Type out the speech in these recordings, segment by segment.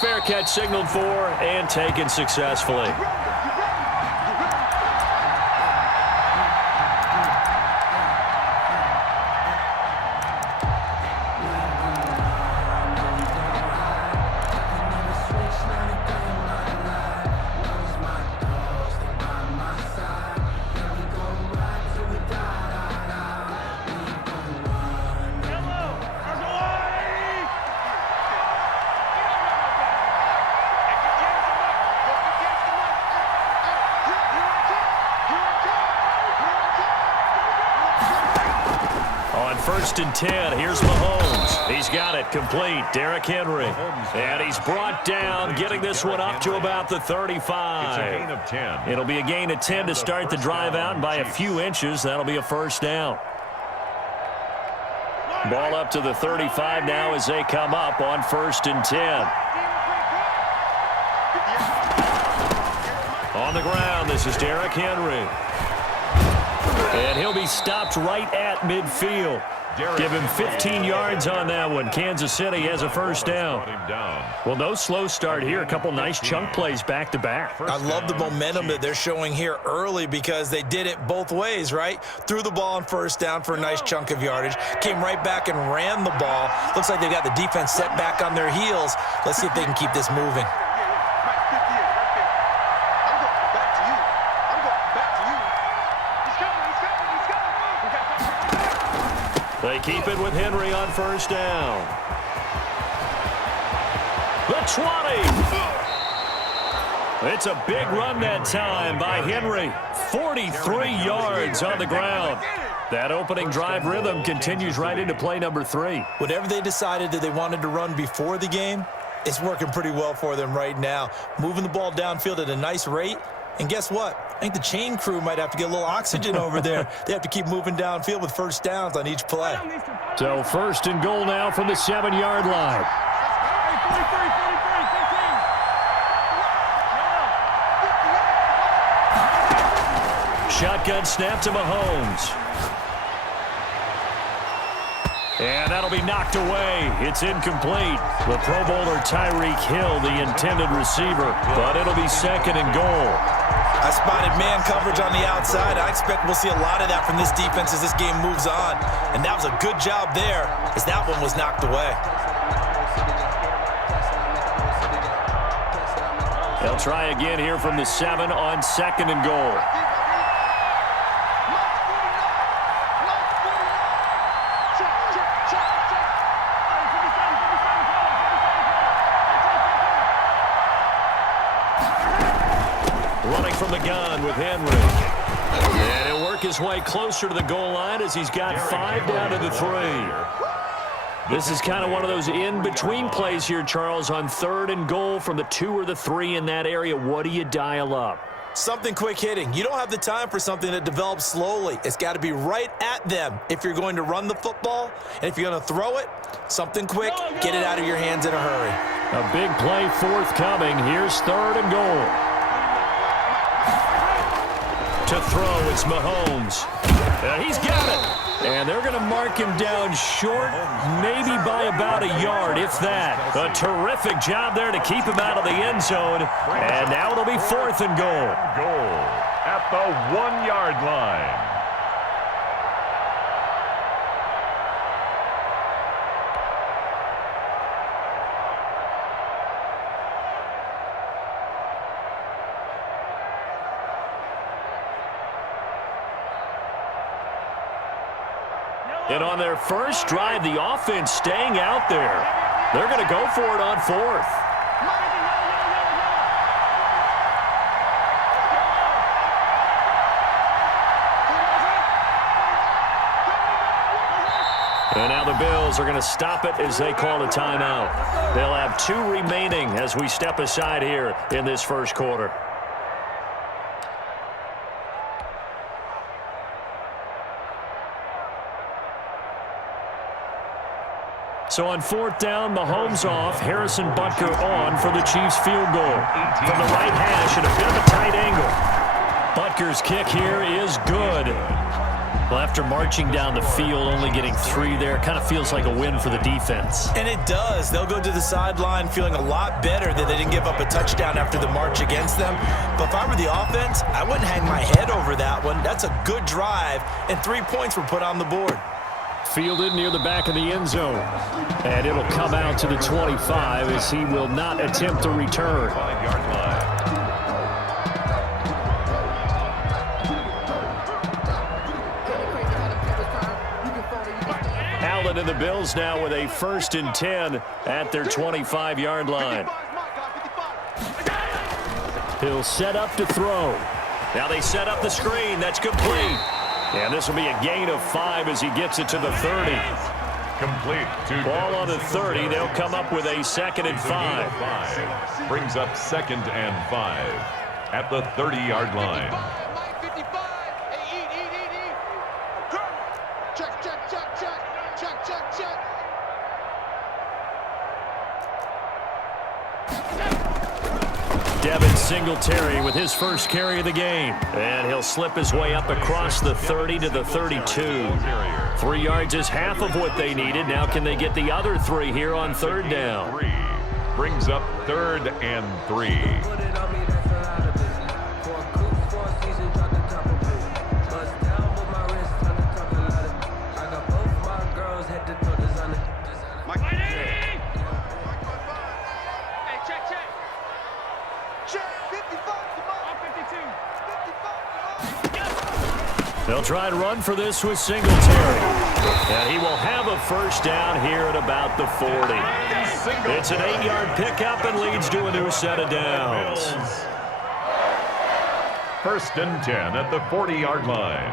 fair catch signaled for and taken successfully. First and 10. Here's Mahomes. He's got it complete. Derrick Henry. And he's brought down, getting this one up to about the 35. It's a gain of 10. It'll be a gain of 10 to start the drive out, and by a few inches, that'll be a first down. Ball up to the 35 now as they come up on first and 10. On the ground, this is Derrick Henry. And he'll be stopped right at midfield. Give him 15 yards on that one. Kansas City has a first down. Well, no slow start here. A couple nice chunk plays back-to-back. I love the momentum that they're showing here early because they did it both ways, right? Threw the ball on first down for a nice chunk of yardage. Came right back and ran the ball. Looks like they've got the defense set back on their heels. Let's see if they can keep this moving. They keep it with Henry on first down. The 20. It's a big run that time by Henry. 43 yards on the ground. That opening drive rhythm continues right into play number 3. Whatever they decided that they wanted to run before the game, it's working pretty well for them right now. Moving the ball downfield at a nice rate. And guess what? I think the chain crew might have to get a little oxygen over there. They have to keep moving downfield with first downs on each play. So first and goal now from the 7-yard line. Shotgun snap to Mahomes. And that'll be knocked away. It's incomplete. The Pro Bowler Tyreek Hill, the intended receiver, but it'll be second and goal. I spotted man coverage on the outside. I expect we'll see a lot of that from this defense as this game moves on. And that was a good job there as that one was knocked away. They'll try again here from the 7 on second and goal. Running from the gun with Henry. And he'll work his way closer to the goal line as he's got 5 down to the 3. This is kind of one of those in-between plays here, Charles, on third and goal from the 2 or the 3 in that area. What do you dial up? Something quick hitting. You don't have the time for something that develops slowly. It's got to be right at them if you're going to run the football. And if you're going to throw it, something quick, get it out of your hands in a hurry. A big play forthcoming. Here's third and goal. To throw, it's Mahomes. He's got it. And they're going to mark him down short, maybe by about a yard, if that. A terrific job there to keep him out of the end zone. And now it'll be fourth and goal. Goal at the 1-yard line. And on their first drive, the offense staying out there. They're going to go for it on fourth. And now the Bills are going to stop it as they call a timeout. They'll have 2 remaining as we step aside here in this first quarter. So on fourth down, Mahomes off, Harrison Butker on for the Chiefs field goal. From the right hash at a bit of a tight angle. Butker's kick here is good. Well, after marching down the field, only getting 3 there, kind of feels like a win for the defense. And it does. They'll go to the sideline feeling a lot better that they didn't give up a touchdown after the march against them. But if I were the offense, I wouldn't hang my head over that one. That's a good drive, and 3 points were put on the board. Fielded near the back of the end zone. And it'll come out to the 25 as he will not attempt to return. 5-yard line. Allen and the Bills now with a 1st and 10 at their 25-yard line. He'll set up to throw. Now they set up the screen. That's complete. And this will be a gain of 5 as he gets it to the 30. Complete. Ball on the 30. They'll come up with a 2nd and 5. Brings up 2nd and 5 at the 30-yard line. Devin Singletary with his first carry of the game. And he'll slip his way up across the 30 to the 32. 3 yards is half of what they needed. Now can they get the other 3 here on 3rd down? Brings up 3rd and 3. They'll try and run for this with Singletary. And he will have a 1st down here at about the 40. It's an 8-yard pickup and leads to a new set of downs. 1st and 10 at the 40-yard line.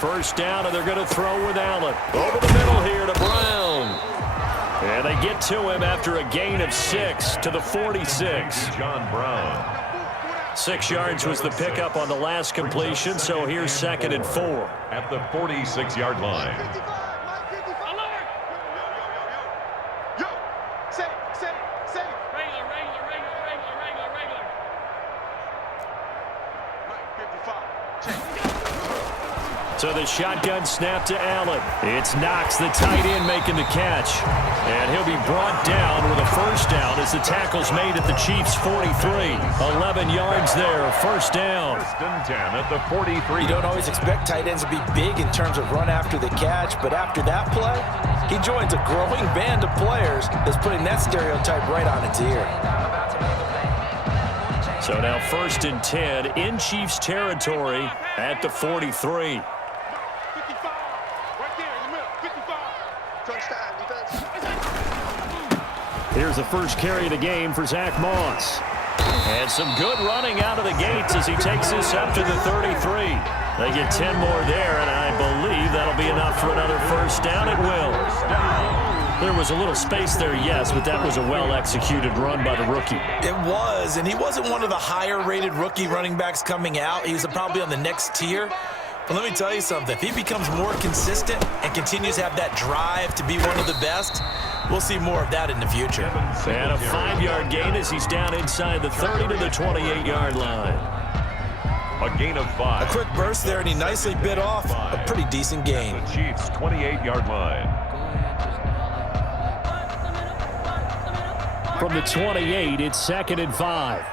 First down, and they're going to throw with Allen. Over the middle here to Brown. And they get to him after a gain of 6 to the 46. John Brown. 6 yards was the pickup on the last completion, so here's 2nd and 4. At the 46-yard line. So the shotgun snap to Allen. It's Knox, the tight end, making the catch. And he'll be brought down with a 1st down as the tackle's made at the Chiefs' 43. 11 yards there, 1st down. 1st and 10 at the 43. You don't always expect tight ends to be big in terms of run after the catch, but after that play, he joins a growing band of players that's putting that stereotype right on its ear. So now 1st and 10 in Chiefs territory at the 43. Here's the first carry of the game for Zach Moss. And some good running out of the gates as he takes this up to the 33. They get 10 more there, and I believe that'll be enough for another 1st down. It will. There was a little space there, yes, but that was a well-executed run by the rookie. It was, and he wasn't one of the higher-rated rookie running backs coming out. He was probably on the next tier. But let me tell you something. If he becomes more consistent and continues to have that drive to be one of the best, we'll see more of that in the future. And a 5-yard gain as he's down inside the 30 to the 28-yard line. A gain of 5. A quick burst there, and he nicely bit off a pretty decent gain. The Chiefs' 28-yard line. From the 28, it's 2nd and 5.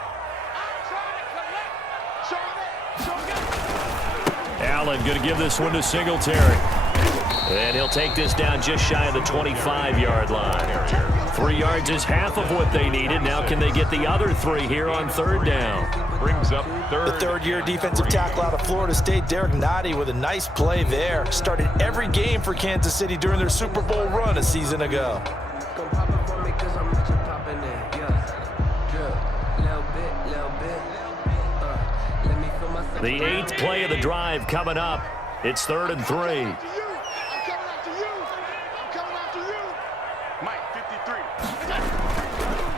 Allen going to give this one to Singletary. And he'll take this down just shy of the 25-yard line. 3 yards is half of what they needed. Now can they get the other 3 here on 3rd down? Brings up 3rd. The 3rd-year defensive tackle out of Florida State, Derek Nottie, with a nice play there. Started every game for Kansas City during their Super Bowl run a season ago. The 8th play of the drive coming up. It's 3rd and 3.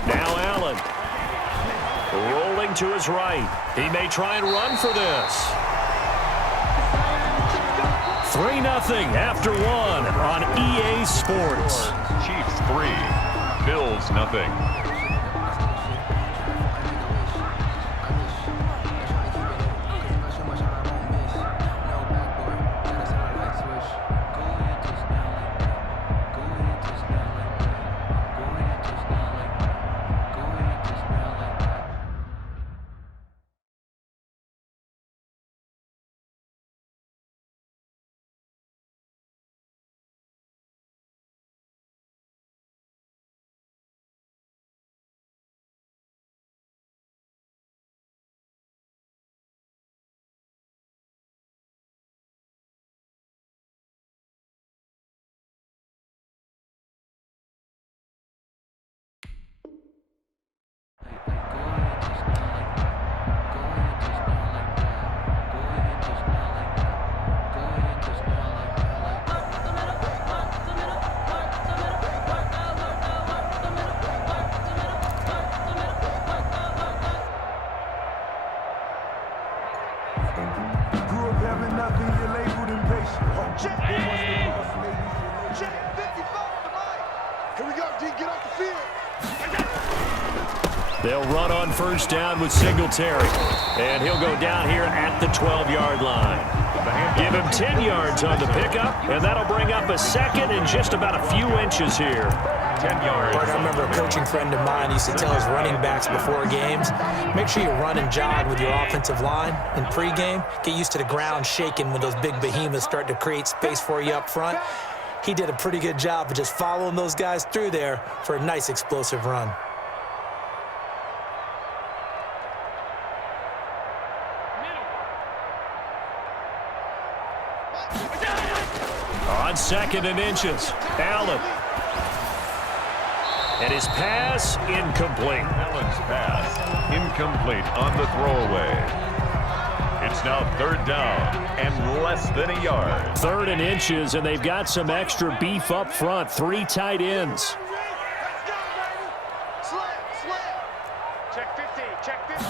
Now Allen. Rolling to his right. He may try and run for this. 3-0 after 1 on EA Sports. Chiefs 3, Bills 0. They'll run on first down with Singletary. And he'll go down here at the 12-yard line. Give him 10 yards on the pickup, and that'll bring up a second and just about a few inches here. 10 yards. I remember a coaching friend of mine used to tell his running backs before games, make sure you run and jog with your offensive line in pregame. Get used to the ground shaking when those big behemoths start to create space for you up front. He did a pretty good job of just following those guys through there for a nice explosive run. On second and inches, Allen. And his pass incomplete. Allen's pass incomplete on the throwaway. It's now third down and less than a yard. Third and inches, and they've got some extra beef up front. 3 tight ends. Check 50, check 50.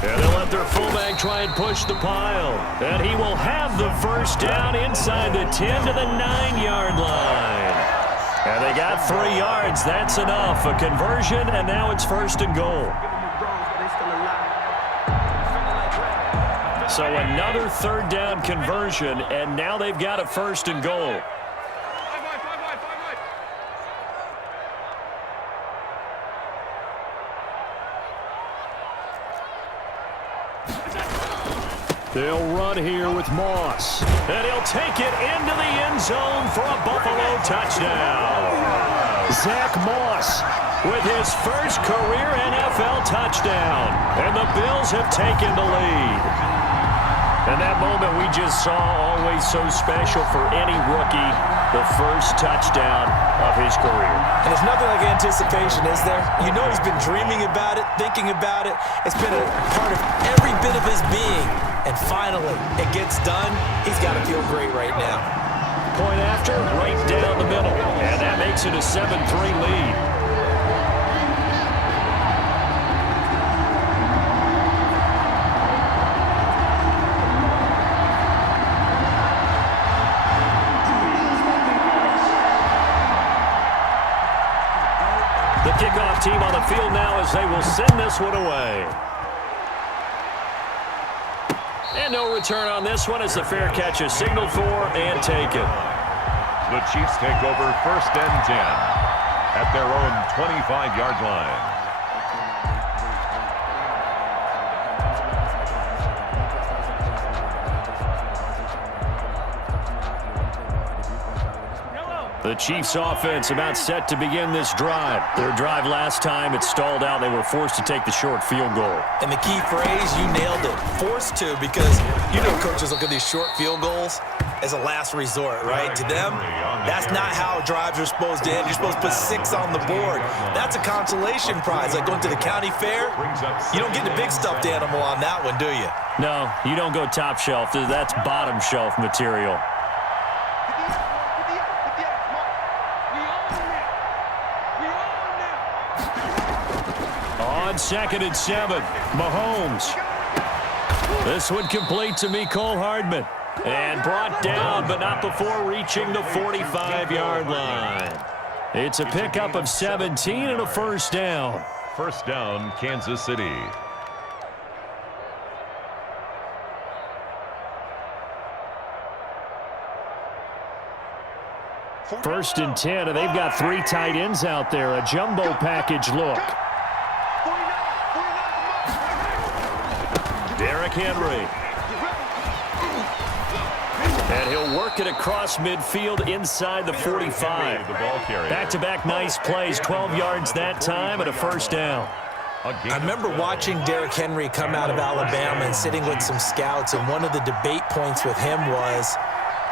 And they'll let their fullback try and push the pile. And he will have the first down inside the 10 to the 9-yard line. And they got 3 yards. That's enough. A conversion, and now it's first and goal. So another third down conversion, and now they've got a first and goal. They'll run here with Moss. And he'll take it into the end zone for a Buffalo touchdown. Zach Moss with his first career NFL touchdown. And the Bills have taken the lead. And that moment we just saw, always so special for any rookie, the first touchdown of his career. And there's nothing like anticipation, is there? You know he's been dreaming about it, thinking about it. It's been a part of every bit of his being. And finally, it gets done. He's got to feel great right now. Point after, right down the middle. And that makes it a 7-3 lead. The kickoff team on the field now as they will send this one away. And no return on this one as the fair catch is signaled for and taken. The Chiefs take over first and 10 at their own 25-yard line. The Chiefs offense about set to begin this drive. Their drive last time, it stalled out. They were forced to take the short field goal. And the key phrase, you nailed it, forced to, because you know coaches look at these short field goals as a last resort, right? To them, that's not how drives are supposed to end. You're supposed to put 6 on the board. That's a consolation prize, like going to the county fair. You don't get the big stuffed animal on that one, do you? No, you don't go top shelf. That's bottom shelf material. On second and 7, Mahomes. This one complete to Mecole Hardman. And brought down, but not before reaching the 45-yard line. It's a pickup of 17 and a first down. First down, Kansas City. First and 10, and they've got 3 tight ends out there. A jumbo package look. Derrick Henry. And he'll work it across midfield inside the 45. Back-to-back nice plays, 12 yards that time and a first down. I remember watching Derrick Henry come out of Alabama and sitting with some scouts, and one of the debate points with him was,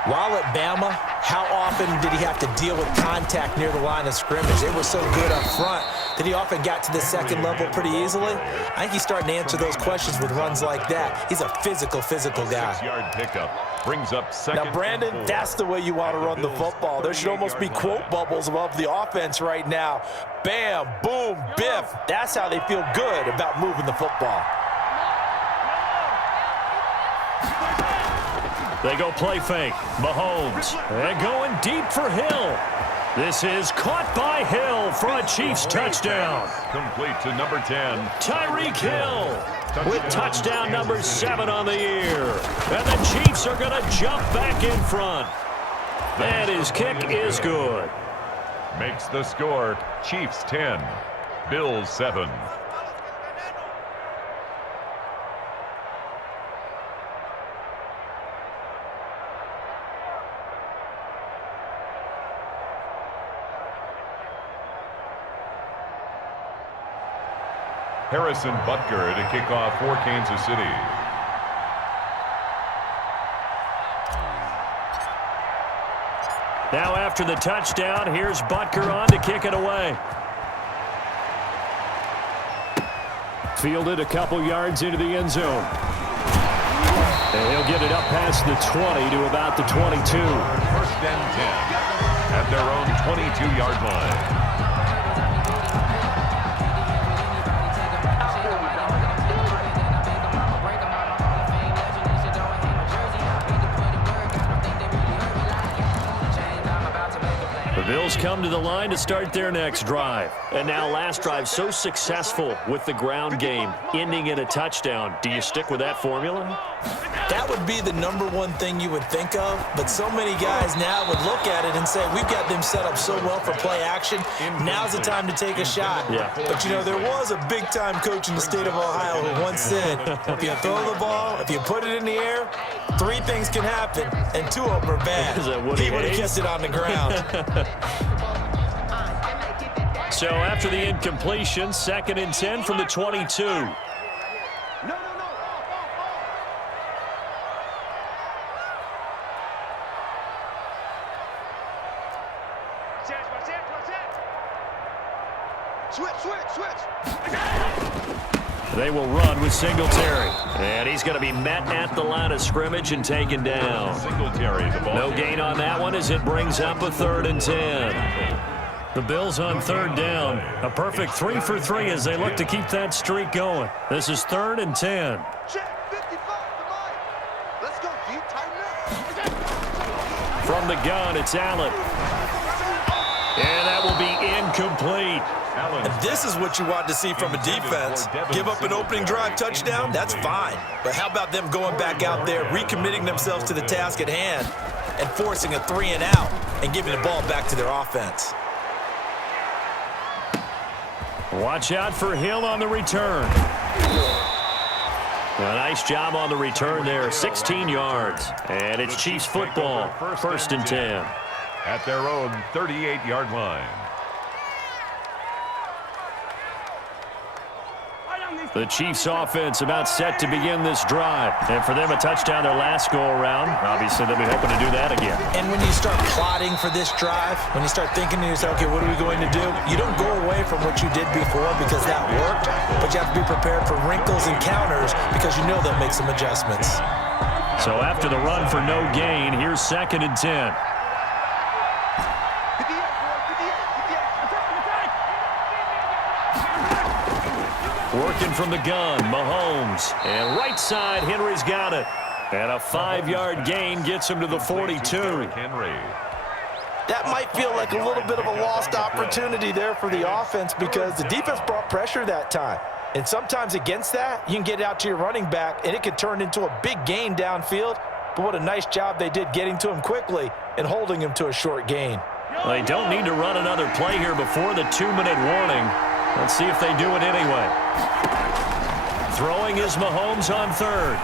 while at Bama, how often did he have to deal with contact near the line of scrimmage? They were so good up front that he often got to the second level pretty easily. I think he's starting to answer those questions with runs like that. He's a physical guy. 6-yard pickup brings up second. Now, Brandon, that's the way you want to run the football. There should almost be quote bubbles above the offense right now. Bam, boom, biff. That's how they feel good about moving the football. They go play fake. Mahomes. And going deep for Hill. This is caught by Hill for a Chiefs touchdown. Complete to number 10. Tyreek Hill with touchdown number 7 on the year. And the Chiefs are going to jump back in front. And his kick is good. Makes the score Chiefs 10, Bills 7. Harrison Butker to kick off for Kansas City. Now after the touchdown, here's Butker on to kick it away. Fielded a couple yards into the end zone. And he'll get it up past the 20 to about the 22. First and 10 at their own 22-yard line. Bills come to the line to start their next drive. And now last drive so successful with the ground game, ending in a touchdown. Do you stick with that formula? That would be the #1 thing you would think of, but so many guys now would look at it and say, we've got them set up so well for play action. Now's the time to take a shot. Yeah. But, you know, there was a big-time coach in the state of Ohio who once said, if you throw the ball, if you put it in the air, 3 things can happen, and 2 of them are bad. He would have kept it on the ground. So after the incompletion, 2nd and 10 from the 22. They will run with Singletary. And he's going to be met at the line of scrimmage and taken down. Singletary, the ball. No gain on that one as it brings up a 3rd and 10. The Bills on 3rd down. A perfect 3 for 3 as they look to keep that streak going. This is 3rd and 10. From the gun, it's Allen. And that will be incomplete. And this is what you want to see from a defense. Give up an opening drive touchdown, that's fine. But how about them going back out there, recommitting themselves to the task at hand, and forcing a 3 and out, and giving the ball back to their offense. Watch out for Hill on the return. A nice job on the return there, 16 yards. And it's Chiefs football, 1st and 10. At their own 38-yard line. The Chiefs offense about set to begin this drive. And for them, a touchdown their last go-around. Obviously, they'll be hoping to do that again. And when you start plotting for this drive, when you start thinking to yourself, okay, what are we going to do? You don't go away from what you did before because that worked, but you have to be prepared for wrinkles and counters because you know they'll make some adjustments. So after the run for no gain, here's 2nd and 10. Working from the gun, Mahomes. And right side, Henry's got it. And a 5-yard gain gets him to the 42. That might feel like a little bit of a lost opportunity there for the offense because the defense brought pressure that time. And sometimes against that, you can get out to your running back, and it could turn into a big gain downfield. But what a nice job they did getting to him quickly and holding him to a short gain. Well, they don't need to run another play here before the 2-minute warning. Let's see if they do it anyway. Throwing is Mahomes on 3rd.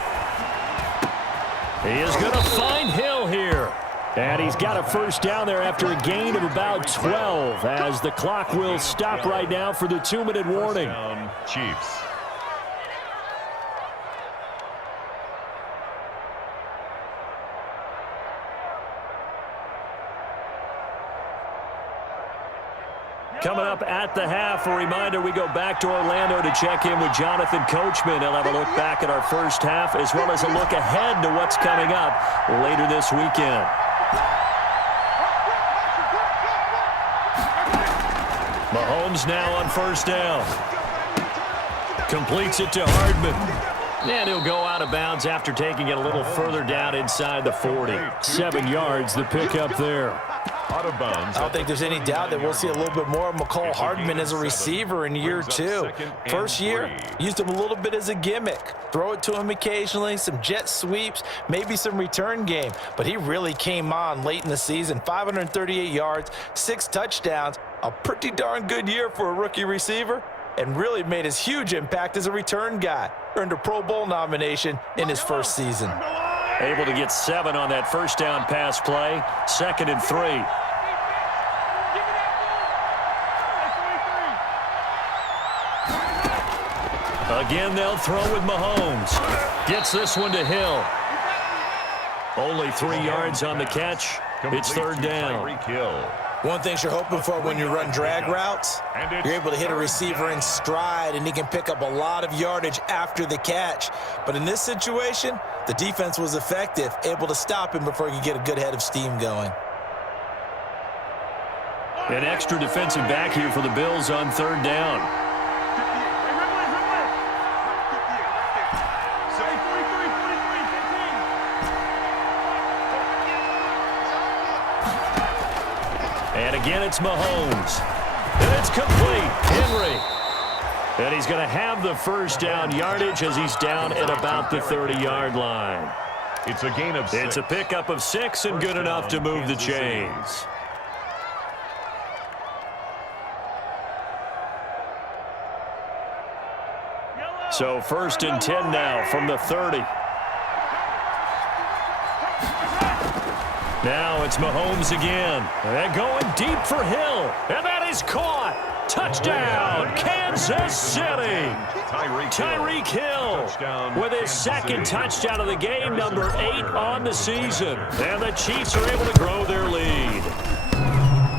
He is going to find Hill here. And he's got a 1st down there after a gain of about 12 as the clock will stop right now for the 2-minute warning. Chiefs. Coming up at the half, a reminder, we go back to Orlando to check in with Jonathan Coachman. He'll have a look back at our first half as well as a look ahead to what's coming up later this weekend. Mahomes now on 1st down. Completes it to Hardman. And he'll go out of bounds after taking it a little further down inside the 40. 7 yards, the pickup there. Out of bounds. I don't think there's any doubt that we'll see a little bit more of McCall Hardman as a receiver in year 2. First year, used him a little bit as a gimmick. Throw it to him occasionally, some jet sweeps, maybe some return game. But he really came on late in the season. 538 yards, 6 touchdowns. A pretty darn good year for a rookie receiver. And really made his huge impact as a return guy. Earned a Pro Bowl nomination in his first season. Able to get 7 on that first down pass play. 2nd and 3. Again, they'll throw with Mahomes. Gets this one to Hill. Only 3 yards on the catch. It's 3rd down. One thing you're hoping for when you run drag routes, you're able to hit a receiver in stride, and he can pick up a lot of yardage after the catch. But in this situation, the defense was effective, able to stop him before he could get a good head of steam going. An extra defensive back here for the Bills on 3rd down. And again, it's Mahomes. And it's complete. Henry. And he's going to have the first down yardage as he's down at about the 30-yard line. It's a gain of 6. It's a pickup of 6 and good enough to move the chains. So 1st and 10 now from the 30. Now it's Mahomes again. And going deep for Hill. And that is caught. Touchdown, Kansas City. Tyreek Hill with his 2nd touchdown of the game, number 8 on the season. And the Chiefs are able to grow their lead.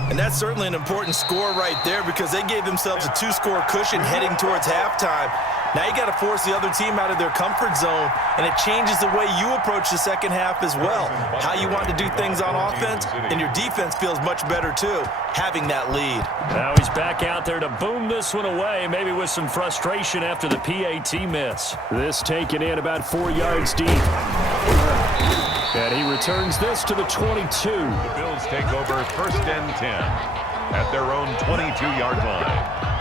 And that's certainly an important score right there because they gave themselves a 2-score cushion heading towards halftime. Now you got to force the other team out of their comfort zone, and it changes the way you approach the second half as well. How you want to do things on offense, and your defense feels much better too, having that lead. Now he's back out there to boom this one away, maybe with some frustration after the PAT miss. This taken in about 4 yards deep. And he returns this to the 22. The Bills take over 1st and 10 at their own 22-yard line.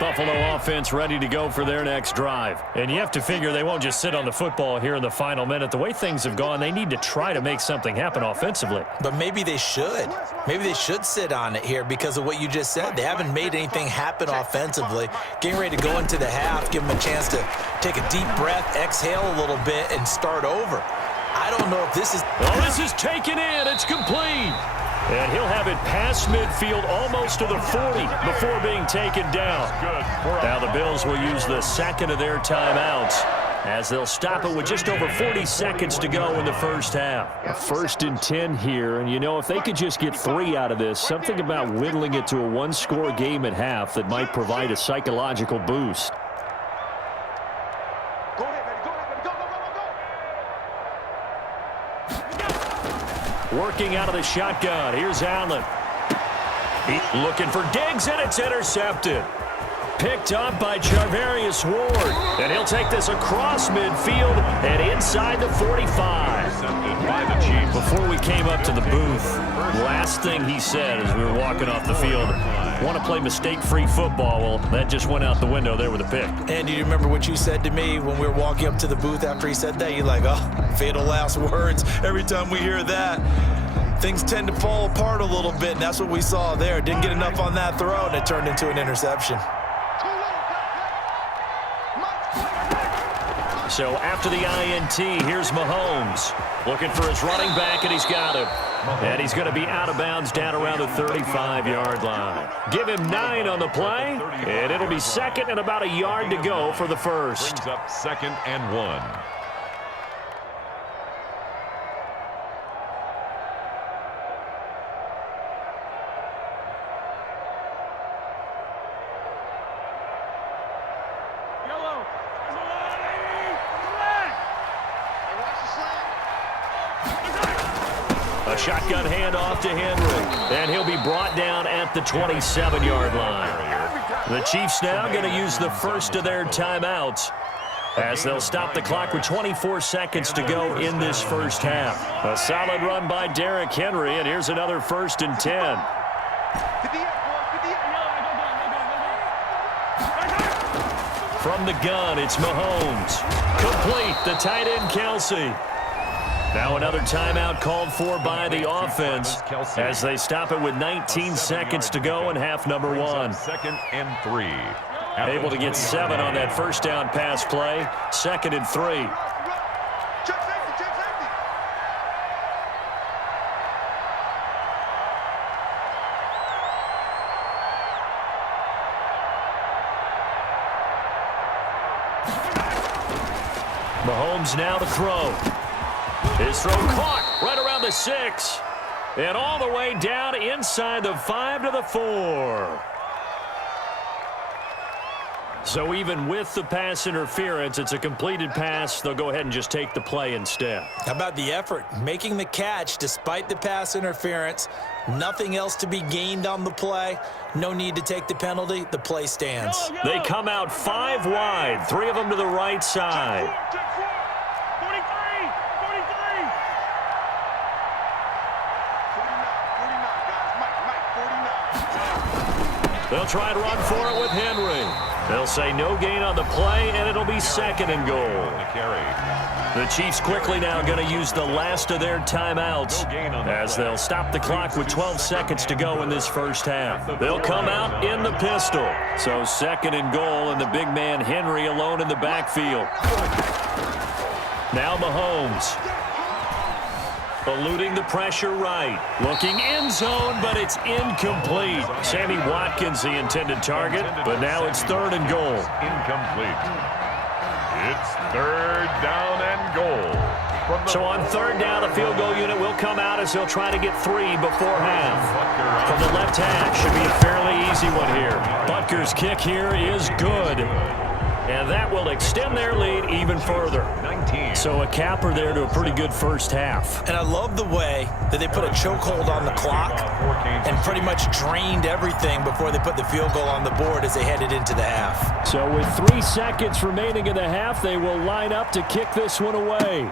Buffalo offense ready to go for their next drive. And you have to figure they won't just sit on the football here in the final minute. The way things have gone, they need to try to make something happen offensively. But maybe they should. Maybe they should sit on it here because of what you just said. They haven't made anything happen offensively. Getting ready to go into the half, give them a chance to take a deep breath, exhale a little bit, and start over. I don't know if this is... Oh, this is taken in. It's complete. And he'll have it past midfield almost to the 40 before being taken down. Now the Bills will use the 2nd of their timeouts as they'll stop it with just over 40 seconds to go in the first half. A 1st and 10 here, and you know, if they could just get 3 out of this, something about whittling it to a 1-score game at half that might provide a psychological boost. Working out of the shotgun. Here's Allen. Looking for Diggs, and it's intercepted. Picked up by Charvarius Ward. And he'll take this across midfield and inside the 45. Before we came up to the booth, last thing he said as we were walking off the field, want to play mistake-free football. Well, that just went out the window there with a pick. And do you remember what you said to me when we were walking up to the booth after he said that? You're like, oh, fatal last words. Every time we hear that, things tend to fall apart a little bit, and that's what we saw there. Didn't get enough on that throw, and it turned into an interception. So after the INT, here's Mahomes. Looking for his running back, and he's got him. And he's going to be out of bounds down around the 35-yard line. Give him 9 on the play, and it'll be 2nd and about a yard to go for the first. Brings up 2nd and 1. A shotgun handoff to Henry, and he'll be brought down at the 27-yard line. The Chiefs now going to use the first of their timeouts as they'll stop the clock with 24 seconds to go in this first half. A solid run by Derrick Henry, and here's another 1st and 10. From the gun, it's Mahomes. Complete, the tight end, Kelsey. Now another timeout called for by the offense as they stop it with 19 seconds to go in half number 1. 2nd and 3. Able to get 7 on that first down pass play. 2nd and 3. Check safety, check safety. Mahomes now to throw. His throw caught right around the 6. And all the way down inside the 5 to the 4. So even with the pass interference, it's a completed pass. They'll go ahead and just take the play instead. How about the effort? Making the catch despite the pass interference. Nothing else to be gained on the play. No need to take the penalty. The play stands. They come out 5 wide, 3 of them to the right side. Check 4. 43, 43. 49, guys. Mike, 49. They'll try to run for it with Henry. They'll say no gain on the play, and it'll be 2nd and goal. The Chiefs quickly now going to use the last of their timeouts as they'll stop the clock with 12 seconds to go in this first half. They'll come out in the pistol. So 2nd and goal, and the big man Henry alone in the backfield. Now Mahomes. Eluding the pressure right. Looking end zone, but it's incomplete. Sammy Watkins, the intended target, but now it's 3rd and goal. Incomplete. It's 3rd down and goal. So on 3rd down, the field goal unit will come out as they'll try to get 3 before half. From the left hash, should be a fairly easy one here. Butker's kick here is good. And that will extend their lead even further. 19. So a capper there to a pretty good first half. And I love the way that they put a chokehold on the clock and pretty much drained everything before they put the field goal on the board as they headed into the half. So with 3 seconds remaining in the half, they will line up to kick this one away.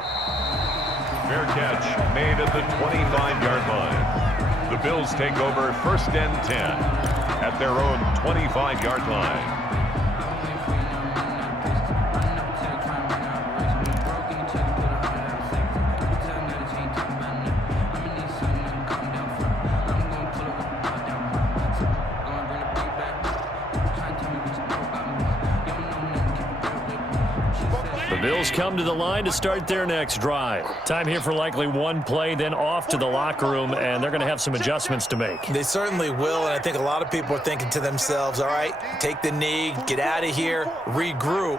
Fair catch made at the 25-yard line. The Bills take over 1st and 10 at their own 25-yard line. Bills come to the line to start their next drive. Time here for likely one play, then off to the locker room, and they're going to have some adjustments to make. They certainly will, and I think a lot of people are thinking to themselves, all right, take the knee, get out of here, regroup.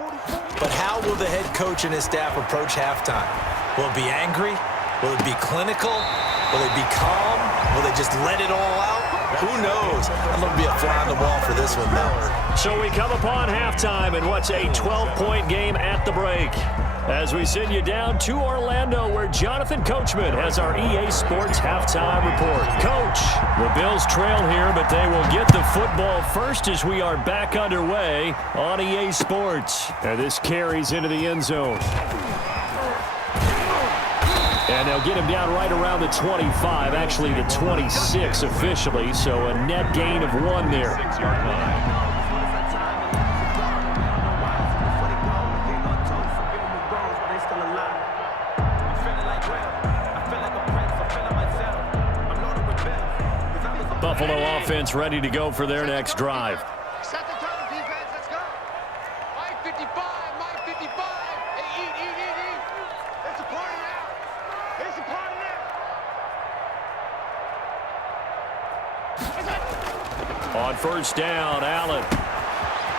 But how will the head coach and his staff approach halftime? Will it be angry? Will it be clinical? Will it be calm? Will they just let it all out? Who knows? I'm going to be a fly on the wall for this one, though. So we come upon halftime in what's a 12-point game at the break. As we send you down to Orlando, where Jonathan Coachman has our EA Sports halftime report. Coach, the Bills trail here, but they will get the football first as we are back underway on EA Sports. And this carries into the end zone. And they'll get him down right around the 25, actually the 26 officially, so a net gain of 1 there. 6-yard line. Buffalo offense ready to go for their next drive. Set the tone, defense. Let's go. Mike 55, Mike 55. Hey, eat. It's a party now. It's a party now. On first down, Allen.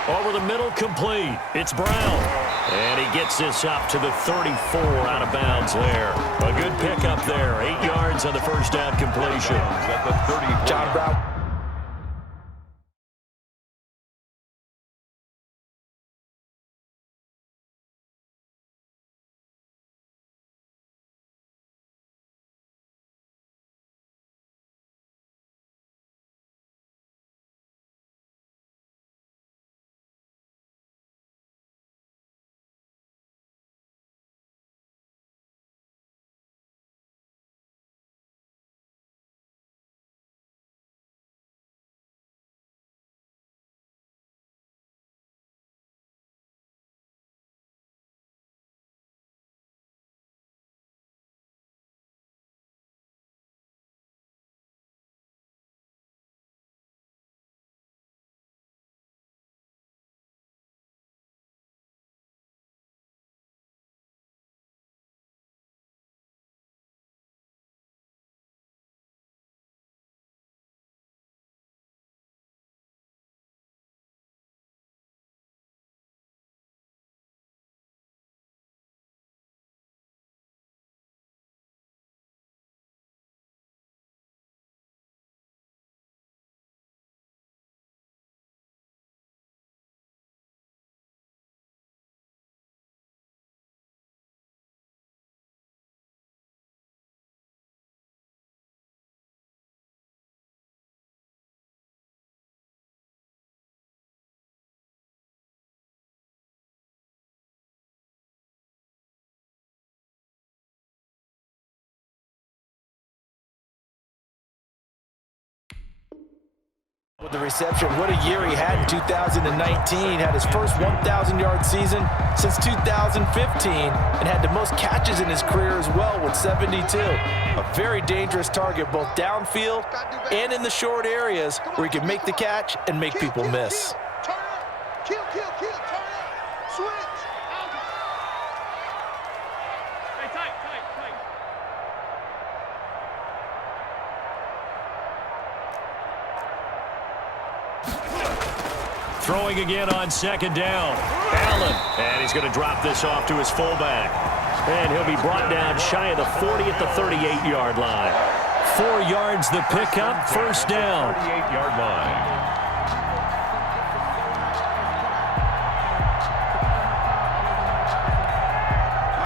Over the middle, complete. It's Brown. And he gets this up to the 34 out of bounds there. A good pickup there. 8 yards on the first down completion. At the 34. John Brown. With the reception, what a year he had in 2019. Had his first 1,000-yard season since 2015 and had the most catches in his career as well with 72. A very dangerous target both downfield and in the short areas where he can make the catch and make people miss. Turn up. Kill, turn up. Switch. Hey, tight. Throwing again on second down. Allen. And he's going to drop this off to his fullback. And he'll be brought down shy of the 40 at the 38-yard line. 4 yards the pickup, first down. 38-yard line.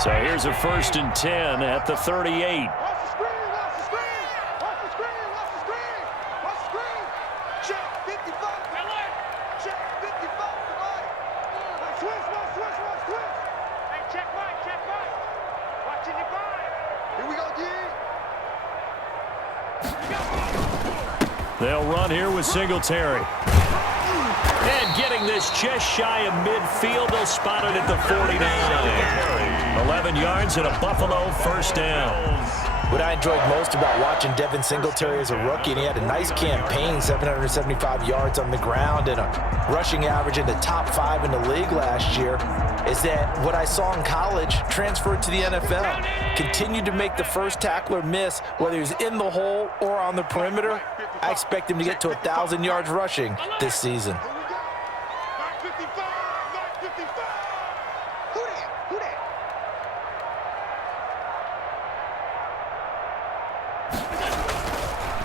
So here's a 1st and 10 at the 38. They'll run here with Singletary. And getting this just shy of midfield, they'll spot it at the 49. 11 yards and a Buffalo first down. What I enjoyed most about watching Devin Singletary as a rookie, and he had a nice campaign, 775 yards on the ground and a rushing average in the top 5 in the league last year, is that what I saw in college transferred to the NFL. Continued to make the first tackler miss, whether he's in the hole or on the perimeter. I expect him to get to 1,000 yards rushing this season.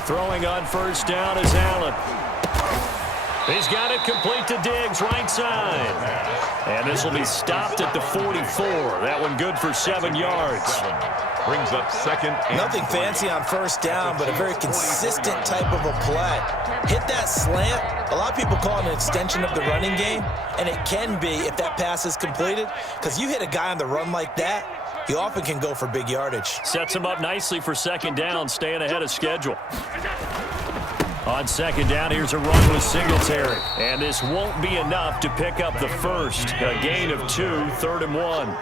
Throwing on first down is Allen. He's got it complete to Diggs, right side. And this will be stopped at the 44. That one good for 7 yards. Brings up second. Nothing fancy on first down, but a very consistent type of a play. Hit that slant. A lot of people call it an extension of the running game, and it can be if that pass is completed, because you hit a guy on the run like that, you often can go for big yardage. Sets him up nicely for second down, staying ahead of schedule. On second down, here's a run with Singletary. And this won't be enough to pick up the first. A gain of 2, 3rd and 1.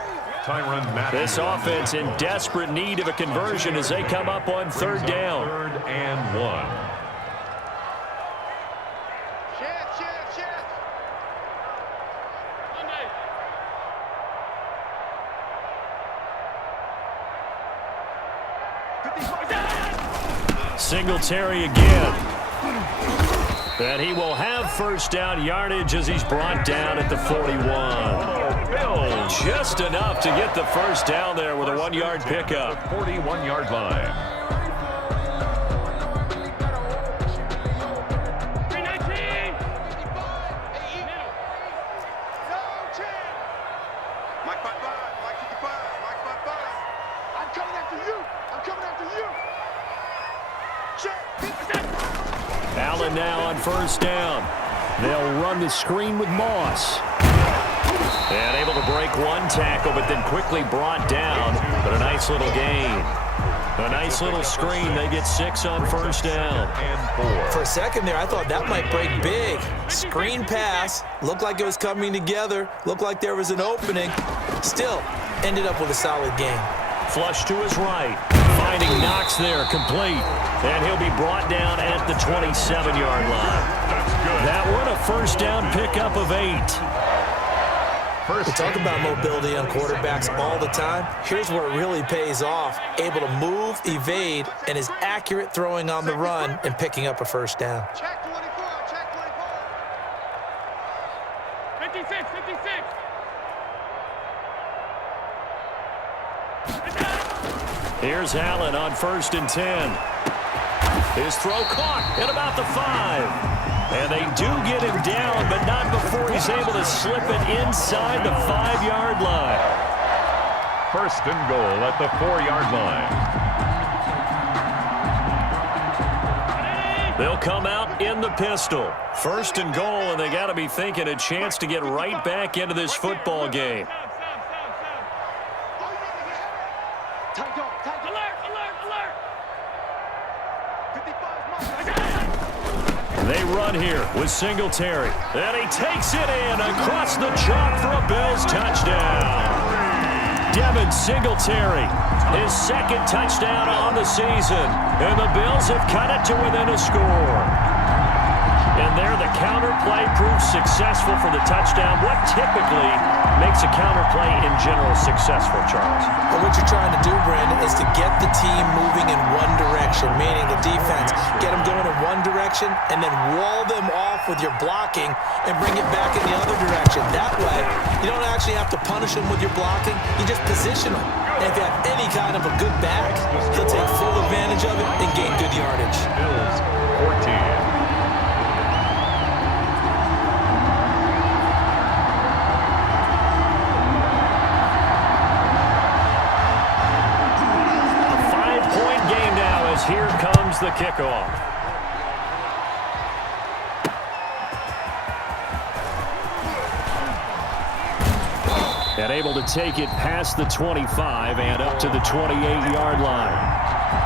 This offense in desperate need of a conversion as they come up on 3rd down. 3rd and 1. Singletary again. And he will have first down yardage as he's brought down at the 41. Just enough to get the first down there with a 1-yard pickup. 41-yard line. Allen now on first down. They'll run the screen with Moss. And able to break one tackle, but then quickly brought down. But a nice little gain. A nice little screen. They get 6 on first down. For a second there, I thought that might break big. Screen pass. Looked like it was coming together. Looked like there was an opening. Still, ended up with a solid game. Flush to his right. Finding Knox there, complete. And he'll be brought down at the 27-yard line. That one, a first down pickup of 8. We talk about mobility on quarterbacks all the time. Here's where it really pays off. Able to move, evade, and is accurate throwing on the run and picking up a first down. Check 24, check 24. 56, 56. Here's Allen on 1st and 10. His throw caught at about the 5. And they do get him down, but not before he's able to slip it inside the 5-yard line. 1st and goal at the 4-yard line. They'll come out in the pistol. 1st and goal, and they got to be thinking a chance to get right back into this football game. They run here with Singletary. And he takes it in across the chalk for a Bills touchdown. Devin Singletary, his second touchdown on the season. And the Bills have cut it to within a score. And there, the counter play proves successful for the touchdown. What typically makes a counter play in general successful, Charles? Well, what you're trying to do, Brandon, is to get the team moving in one direction, meaning the defense, get them going in one direction, and then wall them off with your blocking and bring it back in the other direction. That way, you don't actually have to punish them with your blocking. You just position them. And if you have any kind of a good back, he'll take full advantage of it and gain good yardage. Bills 14. Here comes the kickoff. And able to take it past the 25 and up to the 28-yard line.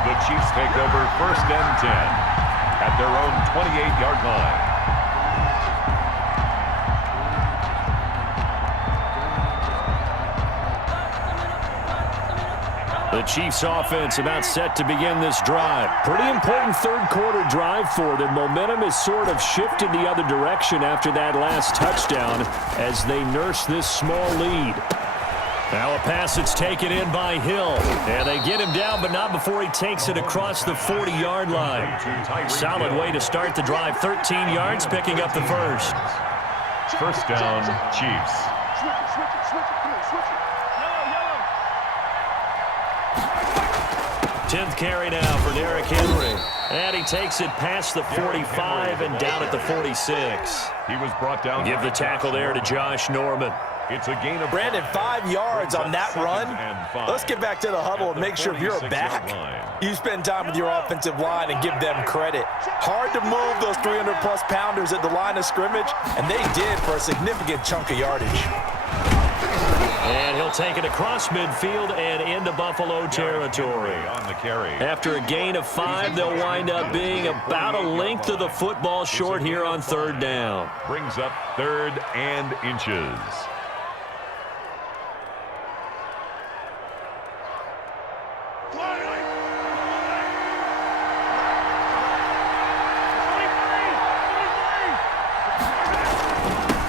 The Chiefs take over first and 10 at their own 28-yard line. The Chiefs offense about set to begin this drive. Pretty important third quarter drive for them. Momentum has sort of shifted the other direction after that last touchdown as they nurse this small lead. Now a pass that's taken in by Hill. And they get him down, but not before he takes it across the 40-yard line. Solid way to start the drive. 13 yards, picking up the first. First down, Chiefs. 10th carry now for Derrick Henry. And he takes it past the 45 and down at the 46. He was brought down. Give the tackle there to Josh Norman. It's a gain of Brandon, 5 yards on that run. Let's get back to the huddle and make sure you're back. You spend time with your offensive line and give them credit. Hard to move those 300-plus pounders at the line of scrimmage, and they did for a significant chunk of yardage. And he'll take it across midfield and into Buffalo territory. On the carry. After a gain of 5, they'll wind up being about a length of the football short here on third down. Brings up third and inches.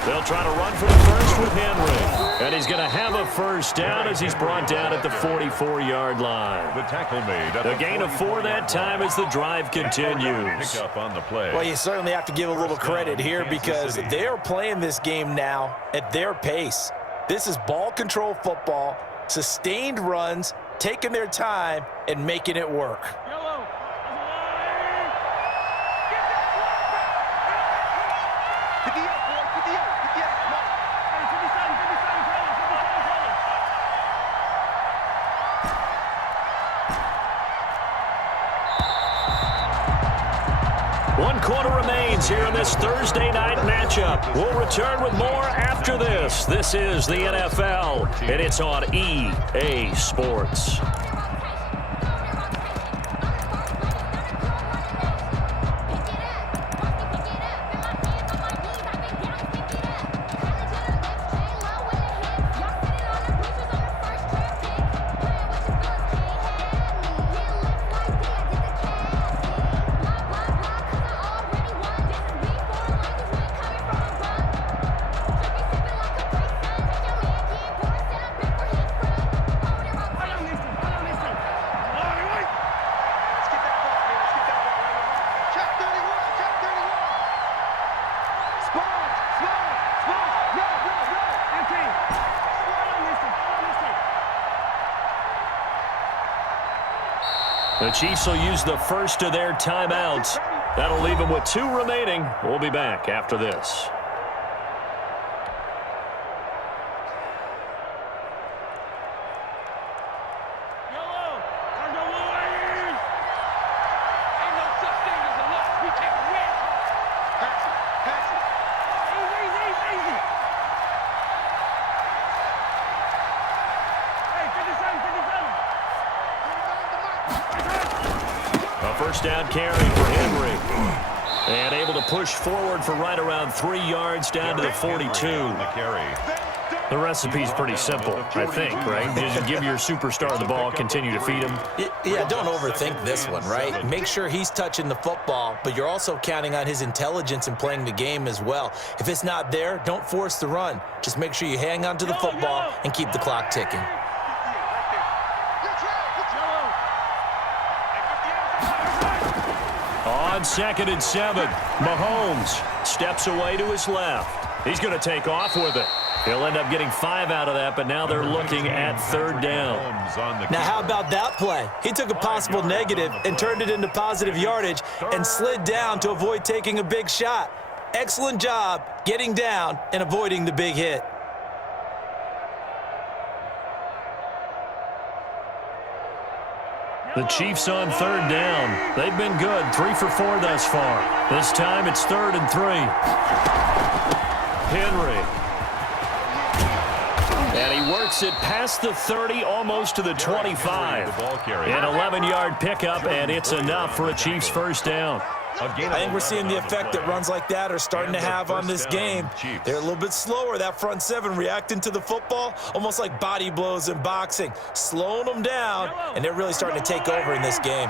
They'll try to run for the first with Henry. And he's going to have a first down as he's brought down at the 44-yard line. The tackle made. The gain of 4 that time as the drive continues. Pick up on the play. Well, you certainly have to give a little credit here because they're playing this game now at their pace. This is ball control football, sustained runs, taking their time, and making it work. One quarter remains here in this Thursday night matchup. We'll return with more after this. This is the NFL, and it's on EA Sports. The Chiefs will use the first of their timeouts. That'll leave them with 2 remaining. We'll be back after this. First down carry for Henry. And able to push forward for right around 3 yards down to the 42. The recipe's pretty simple, I think, right? Just give your superstar the ball, continue to feed him. Yeah, don't overthink this one, right? Make sure he's touching the football, but you're also counting on his intelligence in playing the game as well. If it's not there, don't force the run. Just make sure you hang on to the football and keep the clock ticking. On 2nd and 7, Mahomes steps away to his left. He's going to take off with it. He'll end up getting 5 out of that, but now they're looking at 3rd down. Now, how about that play? He took a possible negative and turned it into positive yardage and slid down to avoid taking a big shot. Excellent job getting down and avoiding the big hit. The Chiefs on 3rd down. They've been good, 3 for 4 thus far. This time it's 3rd and 3. Henry. And he works it past the 30, almost to the 25. An 11-yard pickup, and it's enough for a Chiefs first down. I think we're seeing the effect that runs like that are starting to have on this game. They're a little bit slower, that front 7, reacting to the football, almost like body blows in boxing, slowing them down, and they're really starting to take over in this game.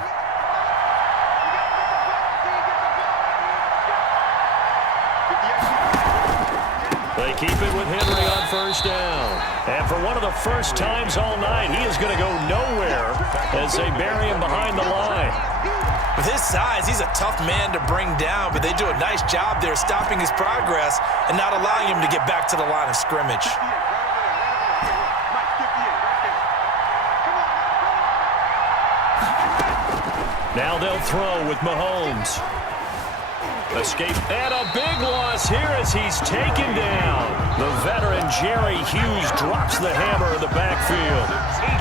They keep it with Henry on 1st down. And for one of the first times all night, he is going to go nowhere as they bury him behind the line. With his size, he's a tough man to bring down, but they do a nice job there stopping his progress and not allowing him to get back to the line of scrimmage. Now they'll throw with Mahomes. Escape and a big loss here as he's taken down. The veteran Jerry Hughes drops the hammer in the backfield.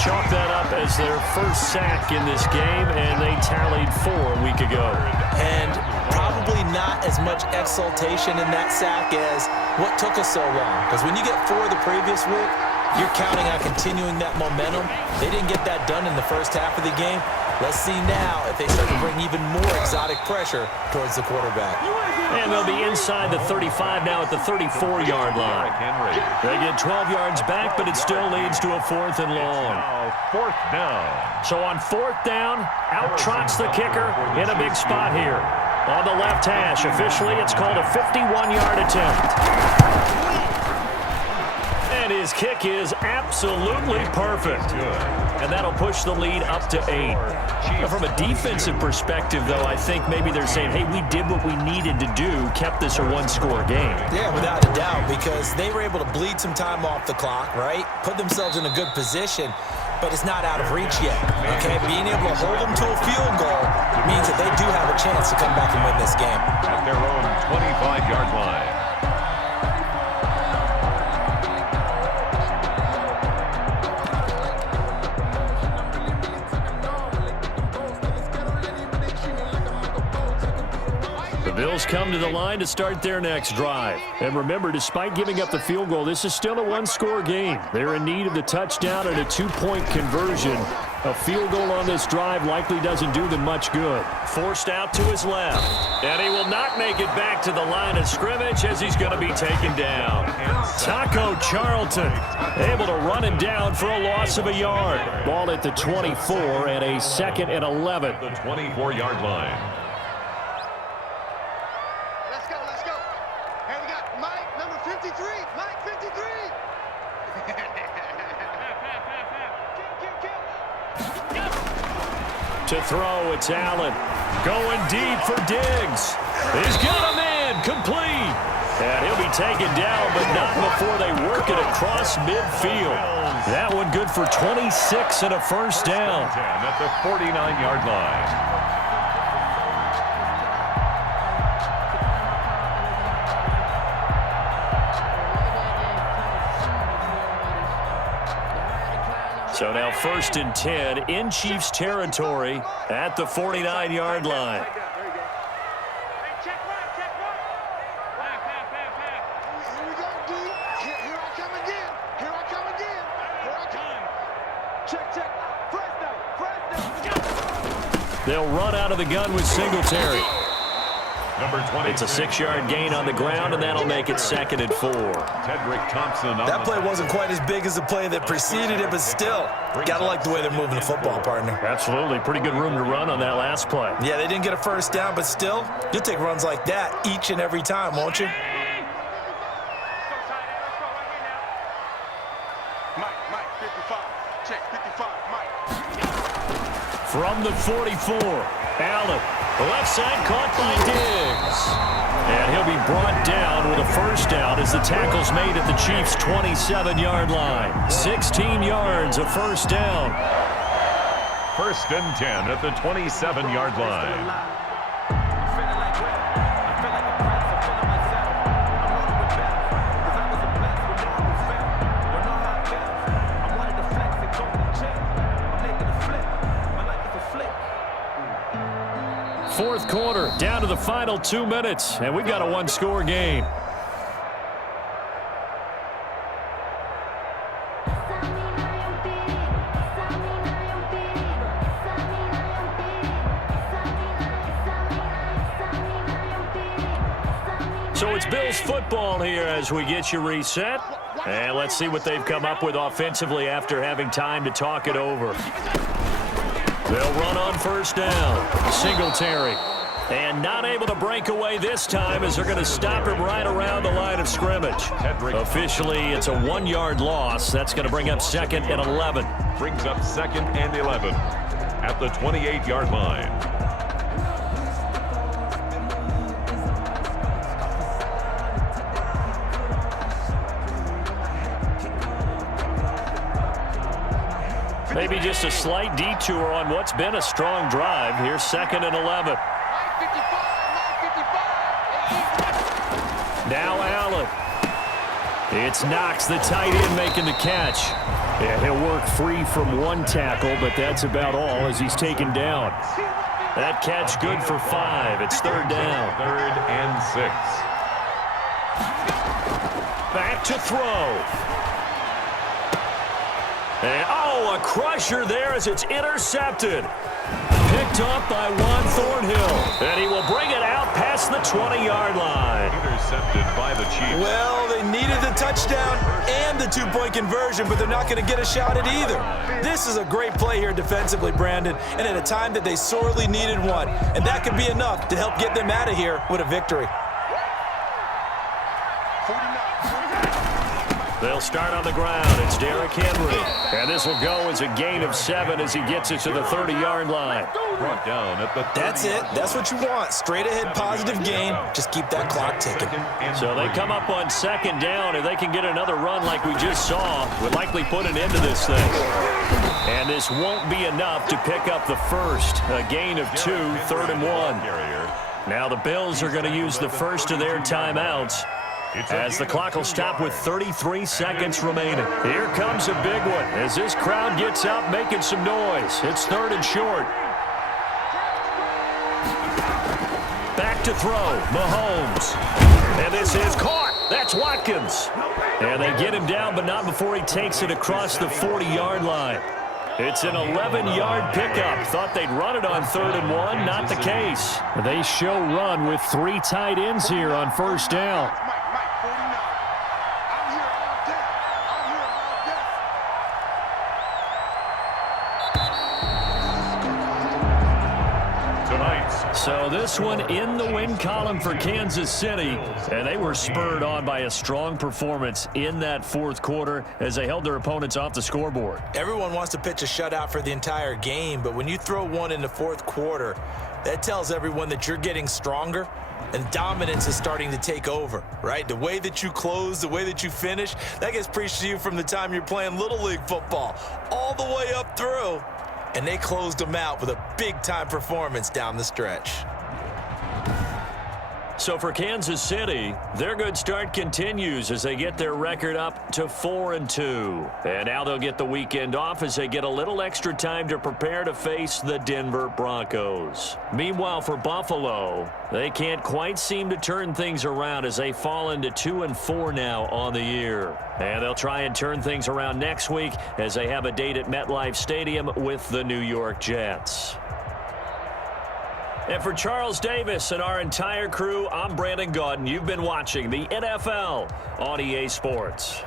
Chalk that up as their first sack in this game, and they tallied 4 a week ago. And probably not as much exultation in that sack as what took us so long. Because when you get 4 the previous week, you're counting on continuing that momentum. They didn't get that done in the first half of the game. Let's see now if they start to bring even more exotic pressure towards the quarterback. And they'll be inside the 35 now at the 34-yard line. They get 12 yards back, but it still leads to a 4th and long. 4th down. So on 4th down, out trots the kicker in a big spot here. On the left hash, officially it's called a 51-yard attempt. And his kick is absolutely perfect. And that'll push the lead up to 8. Now, from a defensive perspective, though, I think maybe they're saying, hey, we did what we needed to do, kept this a 1-score game. Yeah, without a doubt, because they were able to bleed some time off the clock, right? Put themselves in a good position, but it's not out of reach yet, okay? Being able to hold them to a field goal means that they do have a chance to come back and win this game. At their own 25-yard line. Bills come to the line to start their next drive. And remember, despite giving up the field goal, this is still a 1-score game. They're in need of the touchdown and a 2-point conversion. A field goal on this drive likely doesn't do them much good. Forced out to his left. And he will not make it back to the line of scrimmage as he's going to be taken down. Taco Charlton able to run him down for a loss of a yard. Ball at the 24 and a 2nd and 11. The 24-yard line. To throw, it's Allen. Going deep for Diggs. He's got a man, complete. And he'll be taken down, but not before they work it across midfield. That one good for 26 and a first down. At the 49-yard line. So now 1st and 10 in Chiefs territory at the 49-yard line. They'll run out of the gun with Singletary. Number 20. It's a 6-yard gain on the ground, and that'll make it 2nd and 4. Tedrick Thompson. That play wasn't quite as big as the play that preceded it, but still, gotta like the way they're moving the football, partner. Absolutely. Pretty good room to run on that last play. Yeah, they didn't get a first down, but still, you'll take runs like that each and every time, won't you? Mike, 55. Check, 55, Mike. From the 44, Allen. The left side caught by Diggs. And he'll be brought down with a first down as the tackle's made at the Chiefs' 27-yard line. 16 yards, a first down. 1st and 10 at the 27-yard line. Fourth quarter, down to the final 2 minutes, and we've got a one-score game. So it's Bills football here as we get you reset. And let's see what they've come up with offensively after having time to talk it over. They'll run on first down. Singletary. And not able to break away this time as they're going to stop him right around the line of scrimmage. Officially, it's a 1-yard loss. That's going to bring up 2nd and 11. Brings up 2nd and 11 at the 28-yard line. Maybe just a slight detour on what's been a strong drive. Here's 2nd and 11. Now Allen. It's Knox, the tight end, making the catch. And he'll work free from one tackle, but that's about all as he's taken down. That catch good for 5. It's 3rd down. 3rd and 6. Back to throw. And, a crusher there as it's intercepted. Picked up by Juan Thornhill. And he will bring it out past the 20-yard line. Intercepted by the Chiefs. Well, they needed the touchdown and the 2-point conversion, but they're not going to get a shot at either. This is a great play here defensively, Brandon, and at a time that they sorely needed one. And that could be enough to help get them out of here with a victory. They'll start on the ground. It's Derrick Henry. And this will go as a gain of 7 as he gets it to the 30-yard line. Brought down at the 30. That's it. That's what you want. Straight ahead positive gain. Just keep that clock ticking. So they come up on 2nd down. If they can get another run like we just saw, would likely put an end to this thing. And this won't be enough to pick up the first. A gain of 2, 3rd and 1. Now the Bills are going to use the first of their timeouts, as the clock will stop with 33 seconds remaining. Here comes a big one as this crowd gets up making some noise. It's 3rd and short. Back to throw, Mahomes. And this is caught. That's Watkins. And they get him down, but not before he takes it across the 40-yard line. It's an 11-yard pickup. Thought they'd run it on 3rd and 1. Not the case. They show run with 3 tight ends here on first down. So this one in the win column for Kansas City, and they were spurred on by a strong performance in that 4th quarter as they held their opponents off the scoreboard. Everyone wants to pitch a shutout for the entire game, but when you throw one in the 4th quarter, that tells everyone that you're getting stronger and dominance is starting to take over, right? The way that you close, the way that you finish, that gets preached to you from the time you're playing Little League football all the way up through. And they closed them out with a big-time performance down the stretch. So for Kansas City, their good start continues as they get their record up to 4-2. And now they'll get the weekend off as they get a little extra time to prepare to face the Denver Broncos. Meanwhile, for Buffalo, they can't quite seem to turn things around as they fall into 2-4 now on the year. And they'll try and turn things around next week as they have a date at MetLife Stadium with the New York Jets. And for Charles Davis and our entire crew, I'm Brandon Gaudin. You've been watching the NFL on EA Sports.